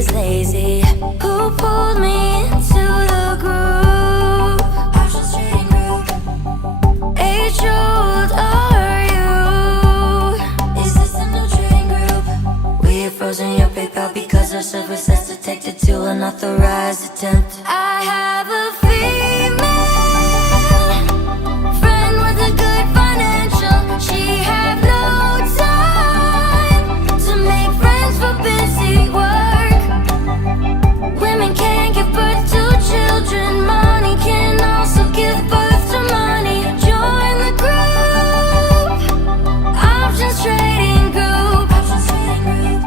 is lazy. Who pulled me into the groove? Options trading group. Age old are you? Is this a new trading group? We have frozen your PayPal because our service has detected to unauthorized attempt. I have a female friend with a good financial. She have no time to make friends for busy work. Women can't give birth to children. Money can also give birth to money. Join the group. Options trading group. Options trading group.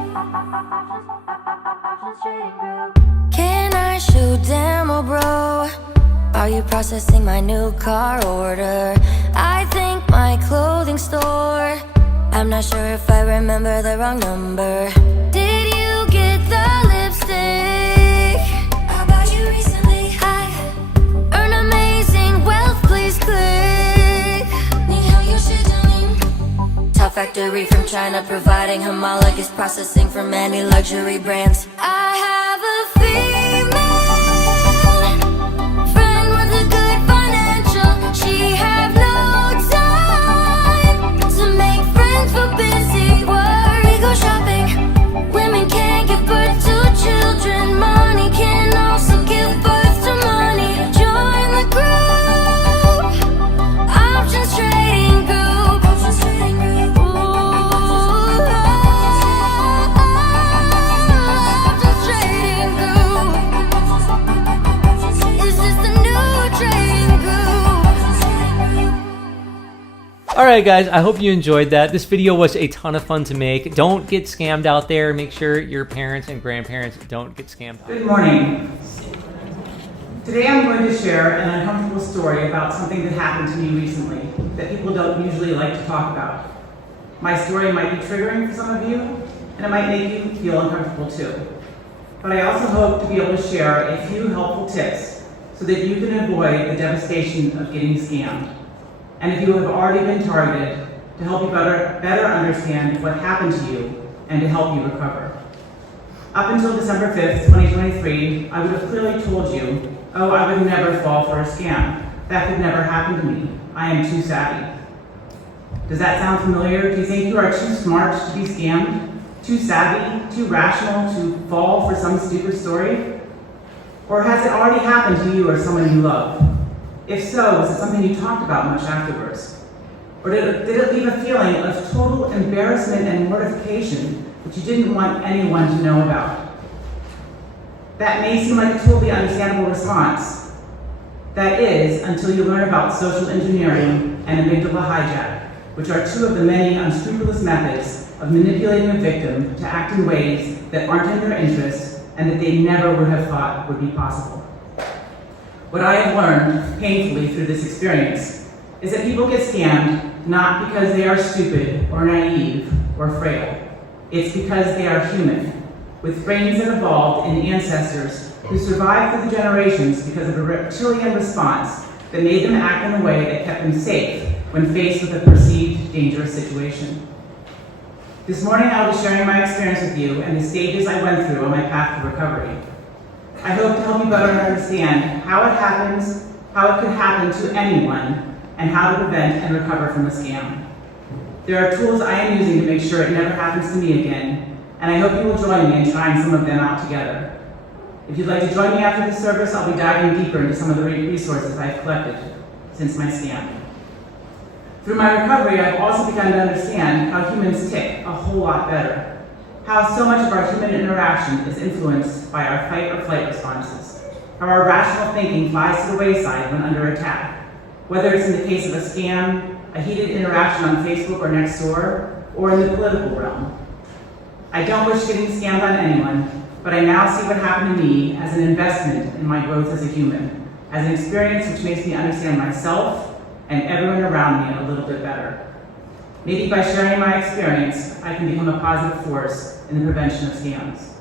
Options trading group. Can I show demo, bro? Are you processing my new car order? I think my clothing store. I'm not sure if I remember the wrong number. Did you get the lipstick I bought you recently? I earn amazing wealth, please click. Top factory from China, providing homologous processing for many luxury brands. I have a female friend with a good financial. She have no time to make friends for busy work. We go shopping. Women can't give birth to children. Money can also give birth to money. Join the group. Options trading group. Options trading group. Options trading group. Is this the new trading group? All right, guys, I hope you enjoyed that. This video was a ton of fun to make. Don't get scammed out there. Make sure your parents and grandparents don't get scammed. Good morning. Today I'm going to share an uncomfortable story about something that happened to me recently that people don't usually like to talk about. My story might be triggering for some of you, and it might make you feel uncomfortable too. But I also hope to be able to share a few helpful tips so that you can avoid the devastation of getting scammed. And if you have already been targeted, to help you better understand what happened to you and to help you recover. Up until December 5th, 2023, I would have clearly told you, oh, I would never fall for a scam. That could never happen to me. I am too savvy. Does that sound familiar? Do you think you are too smart to be scammed? Too savvy? Too rational to fall for some stupid story? Or has it already happened to you or someone you love? If so, was it something you talked about much afterwards? Or did it leave a feeling of total embarrassment and mortification that you didn't want anyone to know about? That may seem like a totally understandable response. That is, until you learn about social engineering and amygdala hijack, which are two of the many unscrupulous methods of manipulating a victim to act in ways that aren't in their interest and that they never would have thought would be possible. What I have learned painfully through this experience is that people get scammed not because they are stupid or naive or frail. It's because they are human, with brains that evolved in ancestors who survived through the generations because of a reptilian response that made them act in a way that kept them safe when faced with a perceived dangerous situation. This morning I will be sharing my experience with you and the stages I went through on my path to recovery. I hope to help you better understand how it happens, how it could happen to anyone, and how to prevent and recover from a scam. There are tools I am using to make sure it never happens to me again, and I hope you will join me in trying some of them out together. If you'd like to join me after the service, I'll be diving deeper into some of the resources I've collected since my scam. Through my recovery, I've also begun to understand how humans tick a whole lot better. How so much of our human interaction is influenced by our fight or flight responses. How our rational thinking flies to the wayside when under attack. Whether it's in the case of a scam, a heated interaction on Facebook or Nextdoor, or in the political realm. I don't wish getting scammed on anyone, but I now see what happened to me as an investment in my growth as a human, as an experience which makes me understand myself and everyone around me a little bit better. Maybe by sharing my experience, I can become a positive force in the prevention of scams.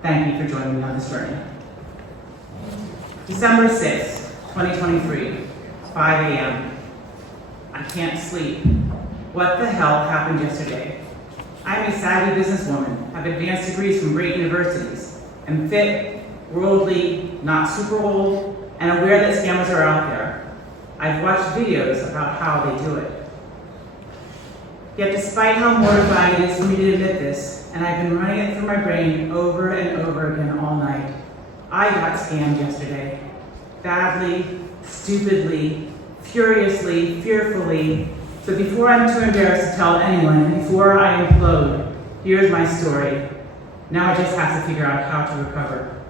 Thank you for joining me on this journey. December 6th, 2023, 5 a.m. I can't sleep. What the hell happened yesterday? I'm a savvy businesswoman, have advanced degrees from great universities, am fit, worldly, not super old, and aware that scammers are out there. I've watched videos about how they do it. Yet despite how mortifying it is for me to admit this, and I've been running it through my brain over and over again all night, I got scammed yesterday. Badly, stupidly, furiously, fearfully. So before I'm too embarrassed to tell anyone, and before I implode, here's my story. Now I just have to figure out how to recover.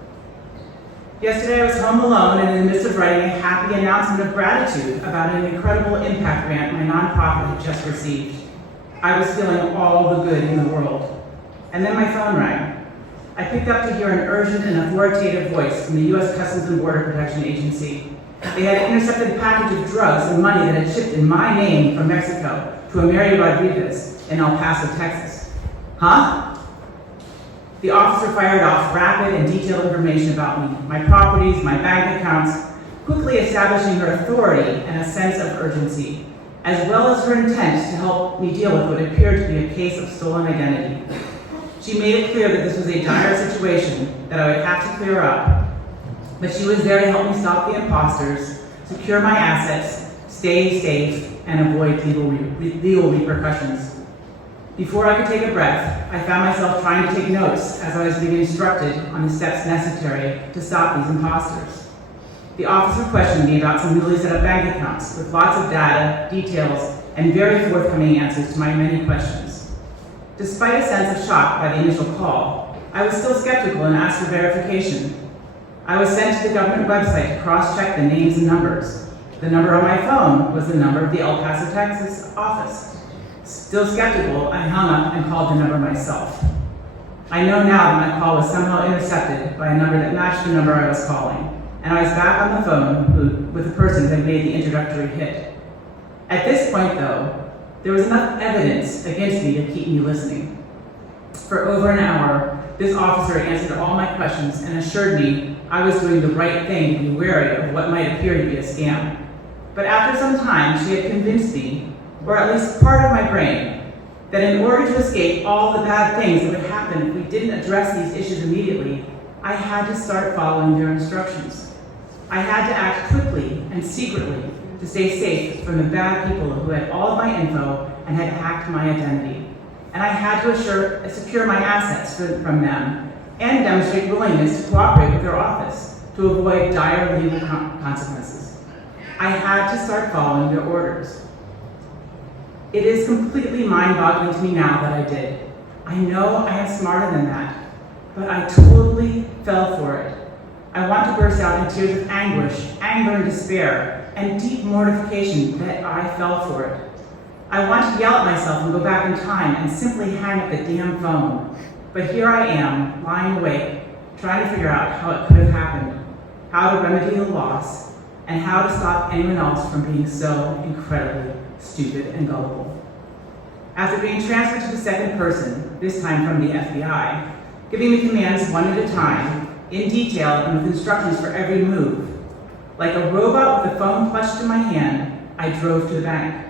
Yesterday I was home alone and in the midst of writing a happy announcement of gratitude about an incredible impact grant my nonprofit had just received. I was feeling all the good in the world. And then my phone rang. I picked up to hear an urgent and authoritative voice from the U.S. Customs and Border Protection Agency. They had intercepted a package of drugs and money that had shipped in my name from Mexico to a Mary Rodriguez in El Paso, Texas. Huh? The officer fired off rapid and detailed information about me, my properties, my bank accounts, quickly establishing her authority and a sense of urgency, as well as her intent to help me deal with what appeared to be a case of stolen identity. She made it clear that this was a dire situation that I would have to clear up, but she was there to help me stop the imposters, secure my assets, stay safe, and avoid legal repercussions. Before I could take a breath, I found myself trying to take notes as I was being instructed on the steps necessary to stop these imposters. The officer questioned me about some newly set up bank accounts with lots of data, details, and very forthcoming answers to my many questions. Despite a sense of shock by the initial call, I was still skeptical and asked for verification. I was sent to the government website to cross-check the names and numbers. The number on my phone was the number of the El Paso, Texas office. Still skeptical, I hung up and called the number myself. I know now that my call was somehow intercepted by a number that matched the number I was calling, and I was back on the phone with the person who had made the introductory hit. At this point, though, there was enough evidence against me to keep me listening. For over an hour, this officer answered all my questions and assured me I was doing the right thing to be wary of what might appear to be a scam. But after some time, she had convinced me, or at least part of my brain, that in order to escape all the bad things that would happen if we didn't address these issues immediately, I had to start following their instructions. I had to act quickly and secretly to stay safe from the bad people who had all of my info and had hacked my identity. And I had to secure my assets from them and demonstrate willingness to cooperate with their office to avoid dire legal consequences. I had to start following their orders. It is completely mind-boggling to me now that I did. I know I am smarter than that, but I totally fell for it. I want to burst out in tears of anguish, anger and despair, and deep mortification that I fell for it. I want to yell at myself and go back in time and simply hang up the damn phone. But here I am, lying awake, trying to figure out how it could have happened, how to remedy the loss, and how to stop anyone else from being so incredibly stupid and gullible. After being transferred to the second person, this time from the FBI, giving me commands one at a time, in detail and with instructions for every move, like a robot with a phone clutched in my hand, I drove to the bank.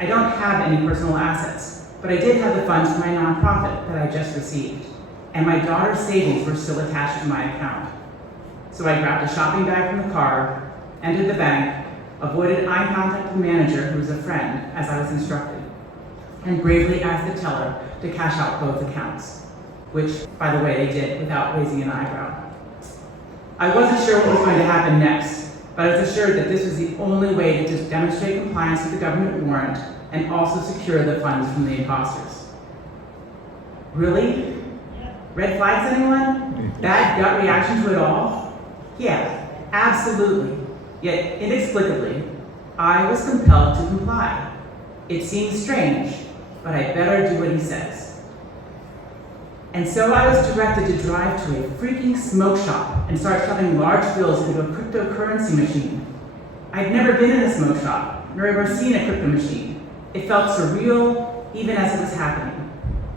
I don't have any personal assets, but I did have the funds for my nonprofit that I just received, and my daughter's savings were still attached to my account. So I grabbed a shopping bag from the car, entered the bank, avoided eye contact with the manager, who was a friend, as I was instructed, and bravely asked the teller to cash out both accounts, which, by the way, they did without raising an eyebrow. I wasn't sure what was going to happen next, but I was assured that this was the only way to just demonstrate compliance with the government warrant and also secure the funds from the imposters. Really? Red flags, anyone? Bad gut reaction to it all? Yeah, absolutely. Yet, inexplicably, I was compelled to comply. It seems strange, but I better do what he says. And so I was directed to drive to a freaking smoke shop and start shoving large bills into a cryptocurrency machine. I'd never been in a smoke shop, nor ever seen a crypto machine. It felt surreal, even as it was happening.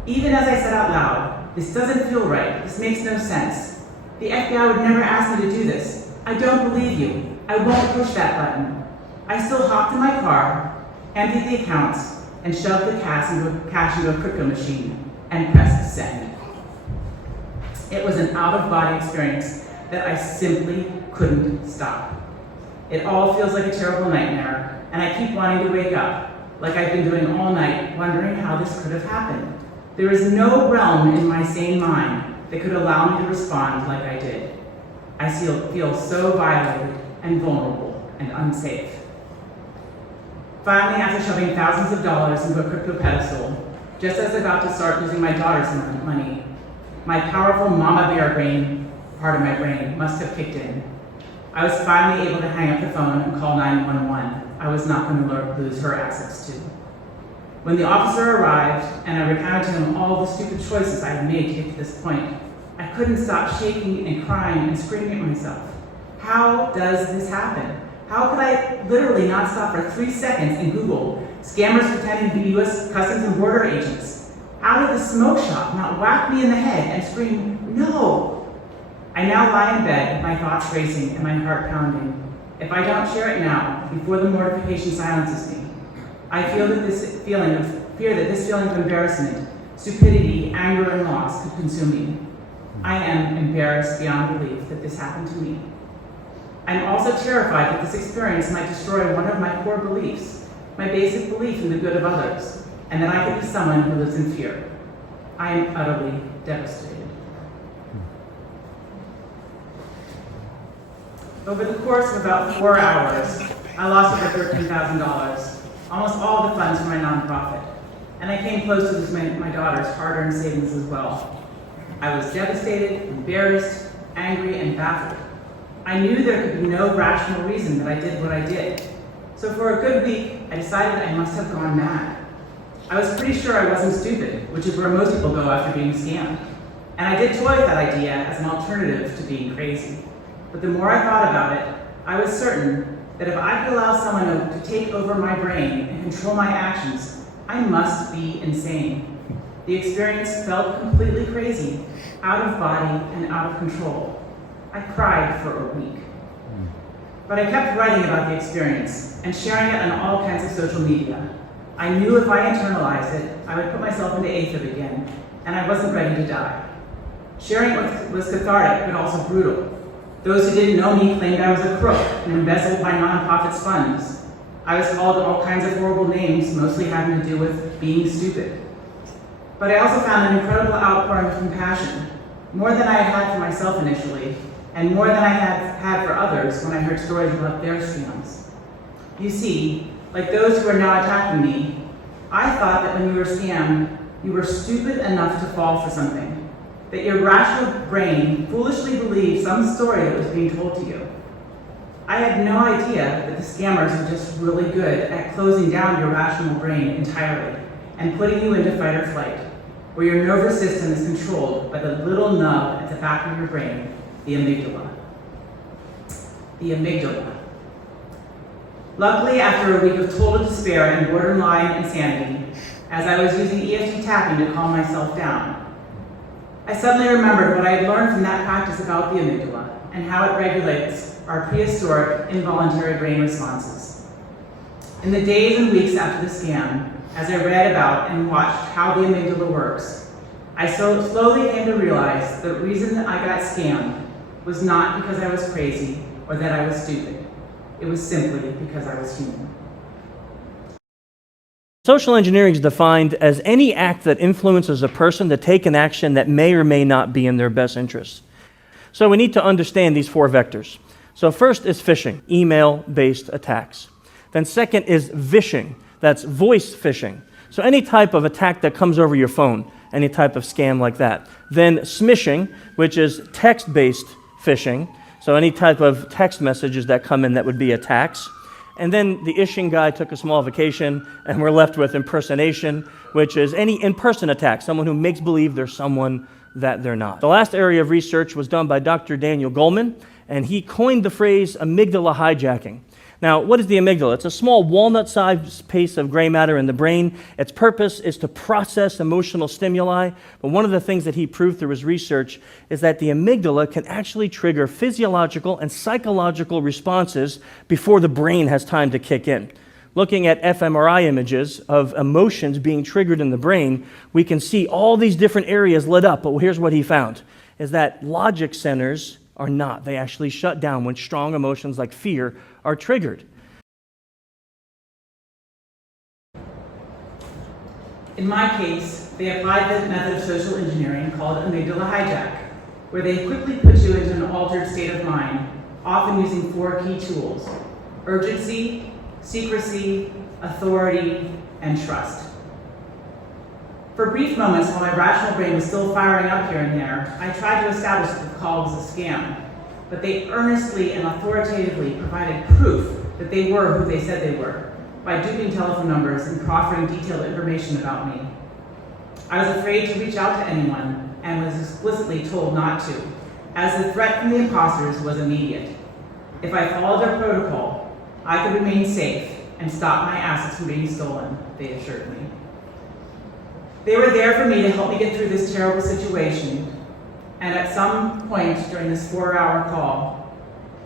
Even as I said out loud, this doesn't feel right, this makes no sense. The FBI would never ask me to do this. I don't believe you. I won't push that button. I still hopped in my car, emptied the accounts, and shoved the cash into a crypto machine and pressed send. It was an out-of-body experience that I simply couldn't stop. It all feels like a terrible nightmare, and I keep wanting to wake up, like I've been doing all night, wondering how this could have happened. There is no realm in my sane mind that could allow me to respond like I did. I feel so violated and vulnerable and unsafe. Finally, after shoving thousands of dollars into a crypto pedestal, just as I was about to start losing my daughter's money, my powerful mama bear brain, part of my brain, must have kicked in. I was finally able to hang up the phone and call 911. I was not going to lose her access to. When the officer arrived and I recounted to him all the stupid choices I had made to get to this point, I couldn't stop shaking and crying and screaming at myself. How does this happen? How could I literally not stop for 3 seconds and Google scammers pretending to be U.S. Customs and Border agents? How did the smoke shop not whack me in the head and scream, no? I now lie in bed, my thoughts racing and my heart pounding. If I don't share it now, before the mortification silences me, I feel that this feeling of embarrassment, stupidity, anger, and loss could consume me. I am embarrassed beyond belief that this happened to me. I'm also terrified that this experience might destroy one of my core beliefs, my basic belief in the good of others, and that I could be someone who lives in fear. I am utterly devastated. Over the course of about 4 hours, I lost over $13,000, almost all the funds for my nonprofit, and I came close to losing my daughter's hard-earned savings as well. I was devastated, embarrassed, angry, and baffled. I knew there could be no rational reason that I did what I did. So for a good week, I decided I must have gone mad. I was pretty sure I wasn't stupid, which is where most people go after being scammed. And I did toy with that idea as an alternative to being crazy. But the more I thought about it, I was certain that if I could allow someone to take over my brain and control my actions, I must be insane. The experience felt completely crazy, out of body and out of control. I cried for a week. But I kept writing about the experience and sharing it on all kinds of social media. I knew if I internalized it, I would put myself into AFib again, and I wasn't ready to die. Sharing it was cathartic, but also brutal. Those who didn't know me claimed I was a crook and embezzled my nonprofit's funds. I was called all kinds of horrible names, mostly having to do with being stupid. But I also found an incredible outpouring of compassion, more than I had for myself initially, and more than I had for others when I heard stories about their scams. You see, like those who are now attacking me, I thought that when you were scammed, you were stupid enough to fall for something, that your rational brain foolishly believed some story that was being told to you. I had no idea that the scammers were just really good at closing down your rational brain entirely and putting you into fight or flight, where your nervous system is controlled by the little nub at the back of your brain, the amygdala. The amygdala. Luckily, after a week of total despair and borderline insanity, as I was using EFT tapping to calm myself down, I suddenly remembered what I had learned from that practice about the amygdala and how it regulates our prehistoric involuntary brain responses. In the days and weeks after the scam, as I read about and watched how the amygdala works, I slowly came to realize the reason that I got scammed was not because I was crazy or that I was stupid. It was simply because I was human. Social engineering is defined as any act that influences a person to take an action that may or may not be in their best interests. So we need to understand these 4 vectors. So first is phishing, email-based attacks. Then second is vishing, that's voice phishing. So any type of attack that comes over your phone, any type of scam like that. Then smishing, which is text-based phishing. So any type of text messages that come in that would be attacks. And then the ishing guy took a small vacation, and we're left with impersonation, which is any in-person attack, someone who makes believe they're someone that they're not. The last area of research was done by Dr. Daniel Goleman, and he coined the phrase amygdala hijacking. Now, what is the amygdala? It's a small walnut-sized piece of gray matter in the brain. Its purpose is to process emotional stimuli, but one of the things that he proved through his research is that the amygdala can actually trigger physiological and psychological responses before the brain has time to kick in. Looking at fMRI images of emotions being triggered in the brain, we can see all these different areas lit up, but here's what he found. is that logic centers are not. They actually shut down when strong emotions like fear are triggered. In my case, they applied the method of social engineering called amygdala hijack, where they quickly put you into an altered state of mind, often using 4 key tools: urgency, secrecy, authority, and trust. For brief moments, while my rational brain was still firing up here and there, I tried to establish that the call was a scam, but they earnestly and authoritatively provided proof that they were who they said they were, by duping telephone numbers and proffering detailed information about me. I was afraid to reach out to anyone and was explicitly told not to, as the threat from the imposters was immediate. If I followed their protocol, I could remain safe and stop my assets from being stolen, they assured me. They were there for me to help me get through this terrible situation, and at some point during this 4-hour call,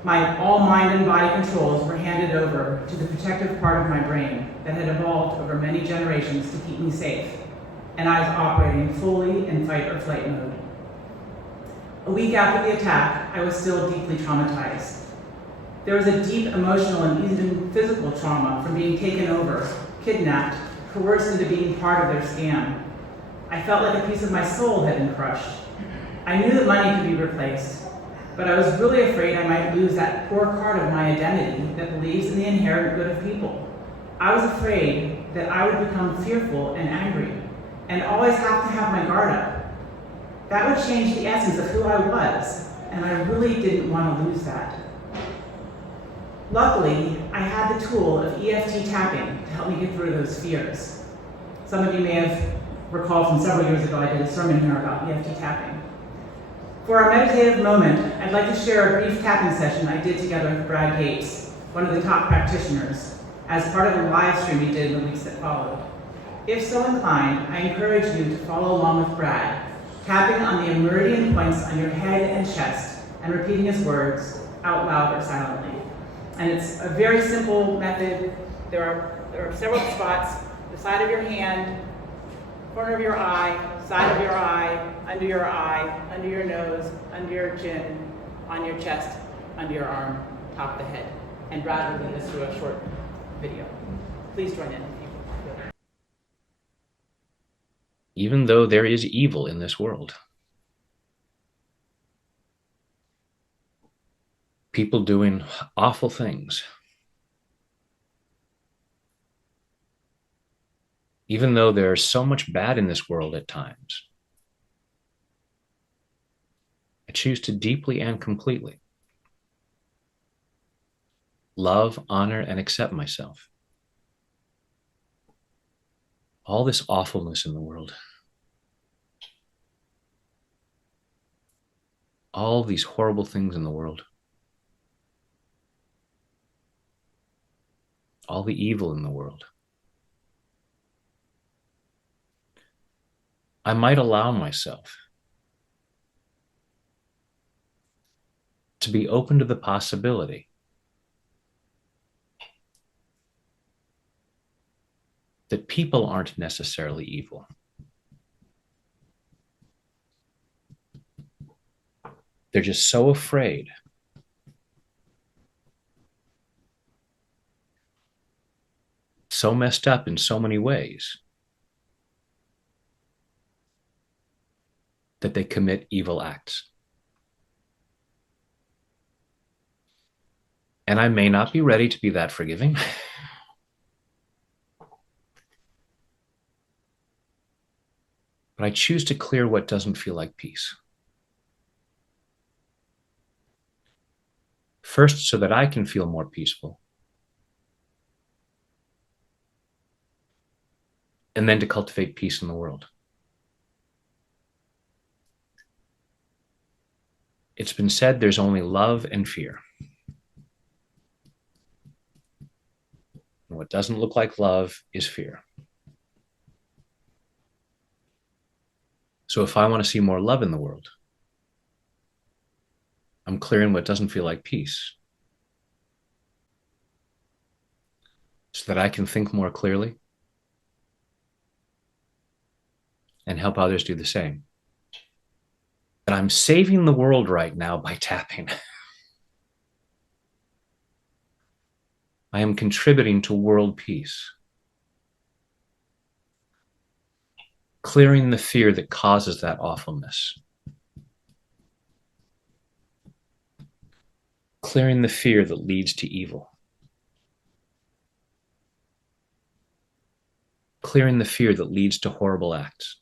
my all mind and body controls were handed over to the protective part of my brain that had evolved over many generations to keep me safe, and I was operating fully in fight or flight mode. A week after the attack, I was still deeply traumatized. There was a deep emotional and even physical trauma from being taken over, kidnapped, coerced into being part of their scam. I felt like a piece of my soul had been crushed. I knew that money could be replaced, but I was really afraid I might lose that core part of my identity that believes in the inherent good of people. I was afraid that I would become fearful and angry, and always have to have my guard up. That would change the essence of who I was, and I really didn't want to lose that. Luckily, I had the tool of EFT tapping to help me get through those fears. Some of you may have recalled from several years ago, I did a sermon here about EFT tapping. For our meditative moment, I'd like to share a brief tapping session I did together with Brad Gates, one of the top practitioners, as part of a live stream we did in the weeks that followed. If so inclined, I encourage you to follow along with Brad, tapping on the meridian points on your head and chest, and repeating his words out loud or silently. And it's a very simple method. There are several spots: the side of your hand, corner of your eye, side of your eye, under your nose, under your chin, on your chest, under your arm, top of the head. And Brad will lead us through a short video. Please join in. Even though there is evil in this world, people doing awful things, even though there's so much bad in this world at times, I choose to deeply and completely love, honor, and accept myself. All this awfulness in the world, all these horrible things in the world, all the evil in the world, I might allow myself to be open to the possibility that people aren't necessarily evil. They're just so afraid so messed up in so many ways that they commit evil acts. And I may not be ready to be that forgiving. But I choose to clear what doesn't feel like peace. First, so that I can feel more peaceful. And then to cultivate peace in the world. It's been said there's only love and fear. And what doesn't look like love is fear. So if I want to see more love in the world, I'm clearing what doesn't feel like peace, so that I can think more clearly and help others do the same. that I'm saving the world right now by tapping. I am contributing to world peace. Clearing the fear that causes that awfulness. Clearing the fear that leads to evil. Clearing the fear that leads to horrible acts.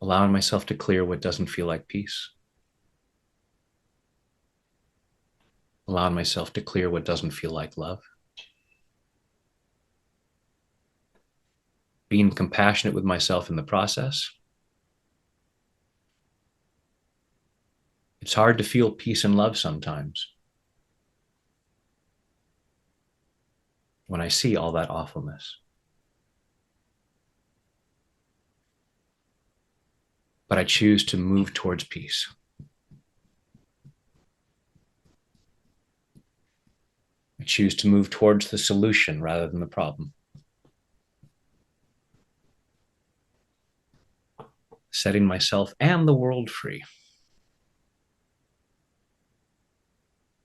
Allowing myself to clear what doesn't feel like peace. Allowing myself to clear what doesn't feel like love. Being compassionate with myself in the process. It's hard to feel peace and love sometimes when I see all that awfulness. But I choose to move towards peace. I choose to move towards the solution rather than the problem. Setting myself and the world free.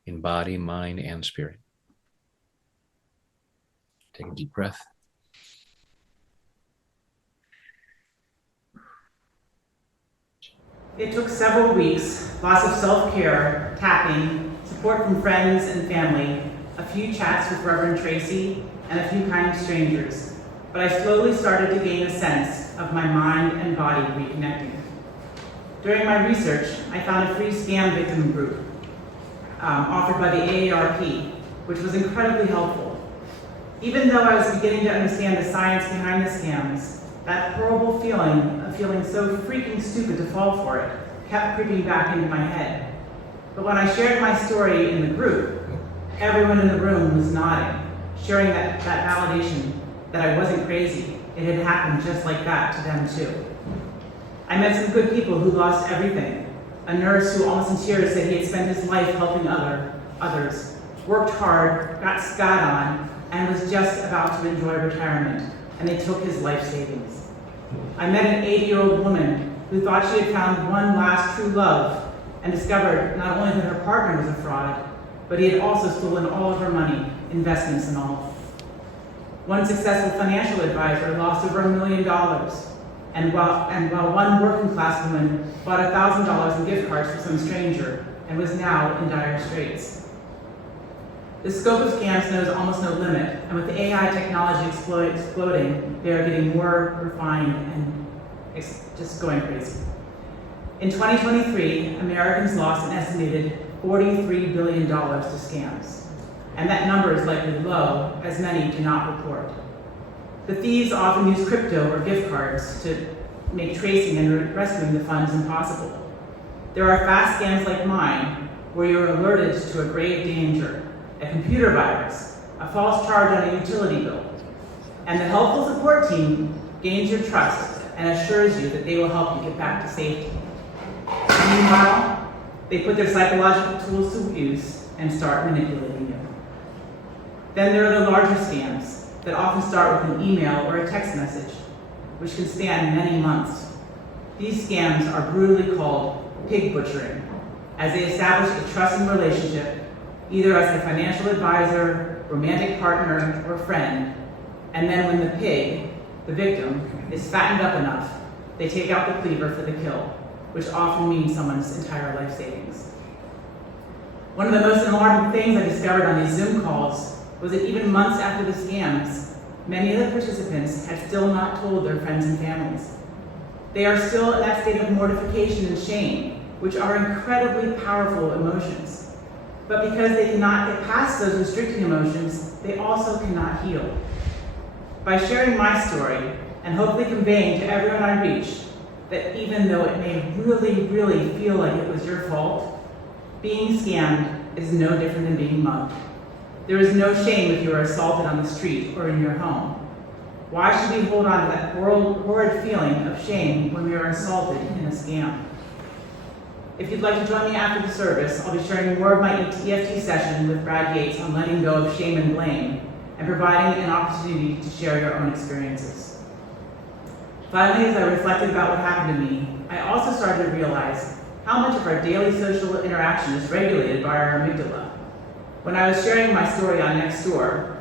In body, mind, and spirit. Take a deep breath. It took several weeks, lots of self-care, tapping, support from friends and family, a few chats with Reverend Tracy, and a few kind strangers. But I slowly started to gain a sense of my mind and body reconnecting. During my research, I found a free scam victim group offered by the AARP, which was incredibly helpful. Even though I was beginning to understand the science behind the scams, that horrible feeling of feeling so freaking stupid to fall for it kept creeping back into my head. But when I shared my story in the group, everyone in the room was nodding, sharing that validation that I wasn't crazy. It had happened just like that to them too. I met some good people who lost everything. A nurse who almost in tears said he had spent his life helping others, worked hard, got scat on, and was just about to enjoy retirement, and they took his life savings. I met an 80-year-old woman who thought she had found one last true love and discovered not only that her partner was a fraud, but he had also stolen all of her money, investments and all. One successful financial advisor lost over $1 million, and while one working class woman bought $1,000 in gift cards for some stranger and was now in dire straits. The scope of scams knows almost no limit, and with the AI technology exploding, they are getting more refined and just going crazy. In 2023, Americans lost an estimated $43 billion to scams, and that number is likely low, as many do not report. The thieves often use crypto or gift cards to make tracing and rescuing the funds impossible. There are fast scams like mine, where you're alerted to a grave danger, a computer virus, a false charge on a utility bill, and the helpful support team gains your trust and assures you that they will help you get back to safety. Meanwhile, they put their psychological tools to use and start manipulating you. Then there are the larger scams that often start with an email or a text message, which can span many months. These scams are brutally called pig butchering, as they establish a trusting relationship, either as a financial advisor, romantic partner, or friend, and then when the pig, the victim, is fattened up enough, they take out the cleaver for the kill, which often means someone's entire life savings. One of the most alarming things I discovered on these Zoom calls was that even months after the scams, many of the participants had still not told their friends and families. They are still in that state of mortification and shame, which are incredibly powerful emotions. But because they cannot get past those restricting emotions, they also cannot heal. By sharing my story and hopefully conveying to everyone I reach that even though it may really feel like it was your fault, being scammed is no different than being mugged. There is no shame if you are assaulted on the street or in your home. Why should we hold on to that horrid feeling of shame when we are assaulted in a scam? If you'd like to join me after the service, I'll be sharing more of my EFT session with Brad Yates on letting go of shame and blame and providing an opportunity to share your own experiences. Finally, as I reflected about what happened to me, I also started to realize how much of our daily social interaction is regulated by our amygdala. When I was sharing my story on Nextdoor,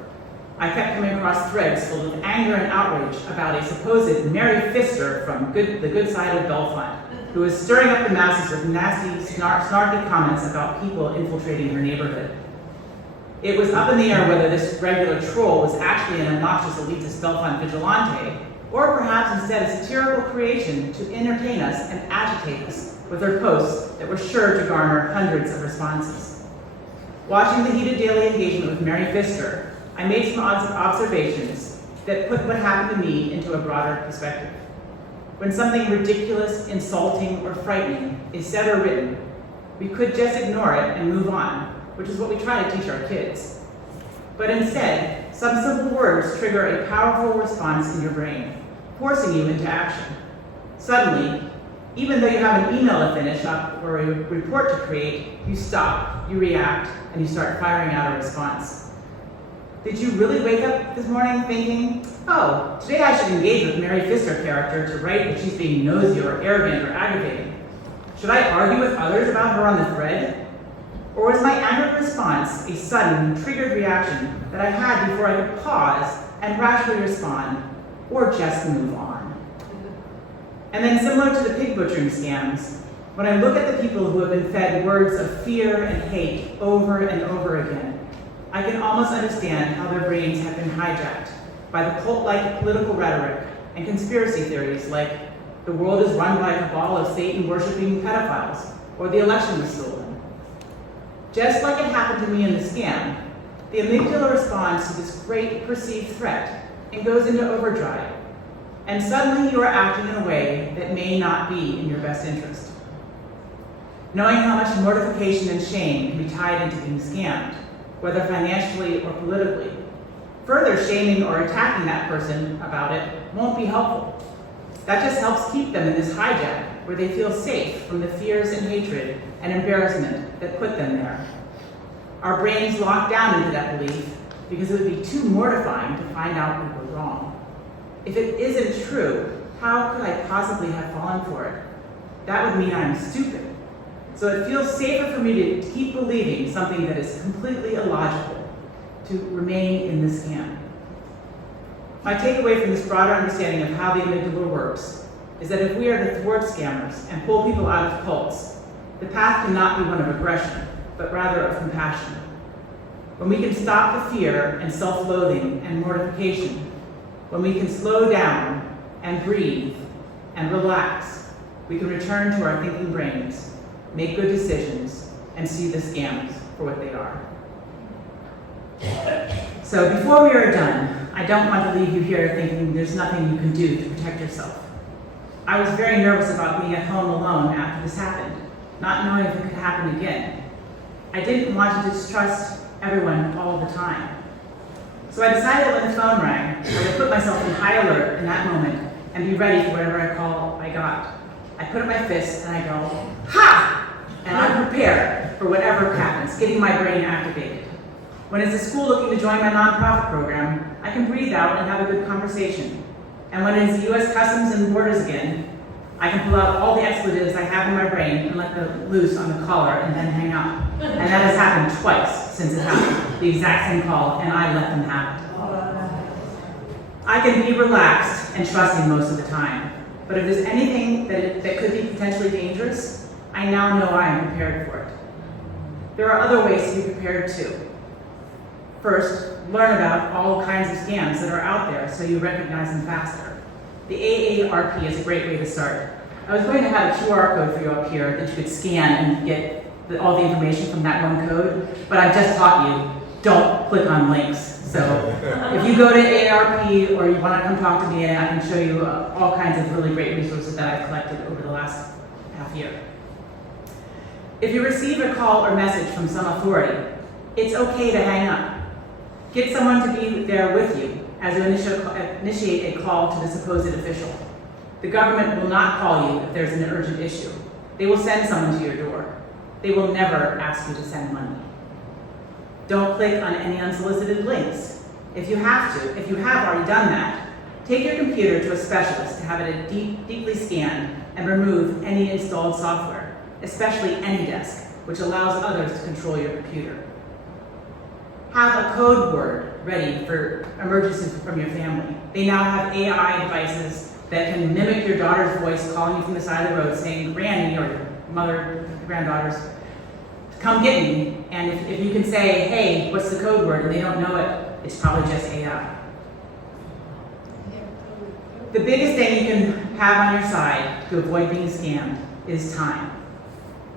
I kept coming across threads filled with anger and outrage about a supposed Mary Fister from the good side of Belfont, who was stirring up the masses with nasty, snarky comments about people infiltrating her neighborhood. It was up in the air whether this regular troll was actually an obnoxious elitist Belfont vigilante, or perhaps instead a satirical creation to entertain us and agitate us with her posts that were sure to garner hundreds of responses. Watching the heated daily engagement with Mary Fister, I made some observations that put what happened to me into a broader perspective. When something ridiculous, insulting, or frightening is said or written, we could just ignore it and move on, which is what we try to teach our kids. But instead, some simple words trigger a powerful response in your brain, forcing you into action. Suddenly, even though you have an email to finish up or a report to create, you stop, you react, and you start firing out a response. Did you really wake up this morning thinking, oh, today I should engage with Mary Fister character to write that she's being nosy or arrogant or aggravating? Should I argue with others about her on the thread? Or was my angered response a sudden, triggered reaction that I had before I could pause and rationally respond, or just move on? And then similar to the pig butchering scams, when I look at the people who have been fed words of fear and hate over and over again, I can almost understand how their brains have been hijacked by the cult-like political rhetoric and conspiracy theories like the world is run by a cabal of Satan-worshipping pedophiles, or the election was stolen. Just like it happened to me in the scam, the amygdala responds to this great perceived threat and goes into overdrive. And suddenly you are acting in a way that may not be in your best interest. Knowing how much mortification and shame can be tied into being scammed, whether financially or politically, further shaming or attacking that person about it won't be helpful. That just helps keep them in this hijack where they feel safe from the fears and hatred and embarrassment that put them there. Our brains lock down into that belief because it would be too mortifying to find out we were wrong. If it isn't true, how could I possibly have fallen for it? That would mean I'm stupid. So it feels safer for me to keep believing something that is completely illogical, to remain in the scam. My takeaway from this broader understanding of how the amygdala works is that if we are to thwart scammers and pull people out of cults, the path cannot be one of aggression, but rather of compassion. When we can stop the fear and self-loathing and mortification, when we can slow down and breathe and relax, we can return to our thinking brains, make good decisions, and see the scams for what they are. So before we are done, I don't want to leave you here thinking there's nothing you can do to protect yourself. I was very nervous about being at home alone after this happened, not knowing if it could happen again. I didn't want to distrust everyone all the time. So I decided when the phone rang, I would put myself in high alert in that moment and be ready for whatever call I got. I put up my fist and I go, ha! And I'm prepared for whatever happens, getting my brain activated. When it's a school looking to join my nonprofit program, I can breathe out and have a good conversation. And when it's the U.S. Customs and Borders again, I can pull out all the expletives I have in my brain and let them loose on the caller and then hang up. And that has happened twice since it happened, the exact same call, and I let them have it. I can be relaxed and trusting most of the time, but if there's anything that could be potentially dangerous, I now know I am prepared for it. There are other ways to be prepared too. First, learn about all kinds of scams that are out there so you recognize them faster. The AARP is a great way to start. I was going to have a QR code for you up here that you could scan and get all the information from that one code, but I've just taught you, don't click on links. So if you go to AARP or you want to come talk to me, and I can show you all kinds of really great resources that I've collected over the last half year. If you receive a call or message from some authority, it's okay to hang up. Get someone to be there with you as you initiate a call to the supposed official. The government will not call you if there's an urgent issue. They will send someone to your door. They will never ask you to send money. Don't click on any unsolicited links. If you have already done that, Take your computer to a specialist to have it deeply scanned and remove any installed software, especially AnyDesk, which allows others to control your computer. Have a code word ready for emergencies from your family. They now have AI devices that can mimic your daughter's voice calling you from the side of the road saying, Granny, or your mother, granddaughters, come get me. And if you can say, hey, what's the code word, and they don't know it, it's probably just AI. The biggest thing you can have on your side to avoid being scammed is time.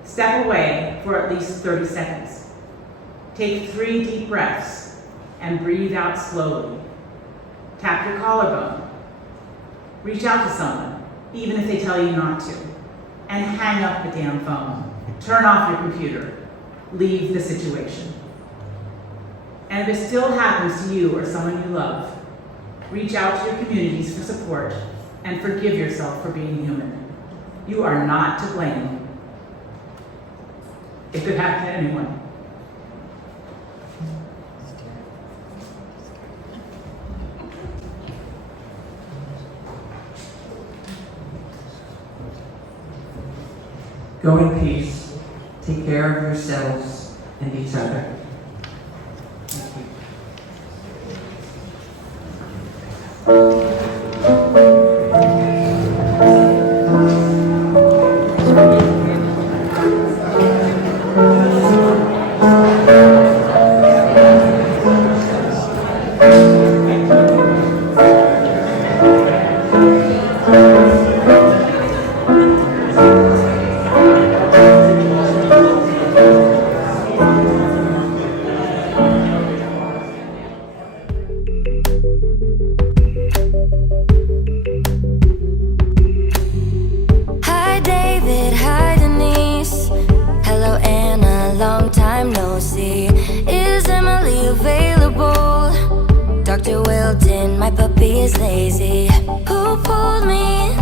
Step away for at least 30 seconds. Take 3 deep breaths and breathe out slowly. Tap your collarbone. Reach out to someone, even if they tell you not to. And hang up the damn phone. Turn off your computer. Leave the situation. And if it still happens to you or someone you love, reach out to your communities for support and forgive yourself for being human. You are not to blame. It could happen to anyone. Go in peace. Take care of yourselves and each other. Thank you. Hi David, hi Denise. Hello Anna, long time no see. Is Emily available? Dr. Wilton, my puppy is lazy. Who pulled me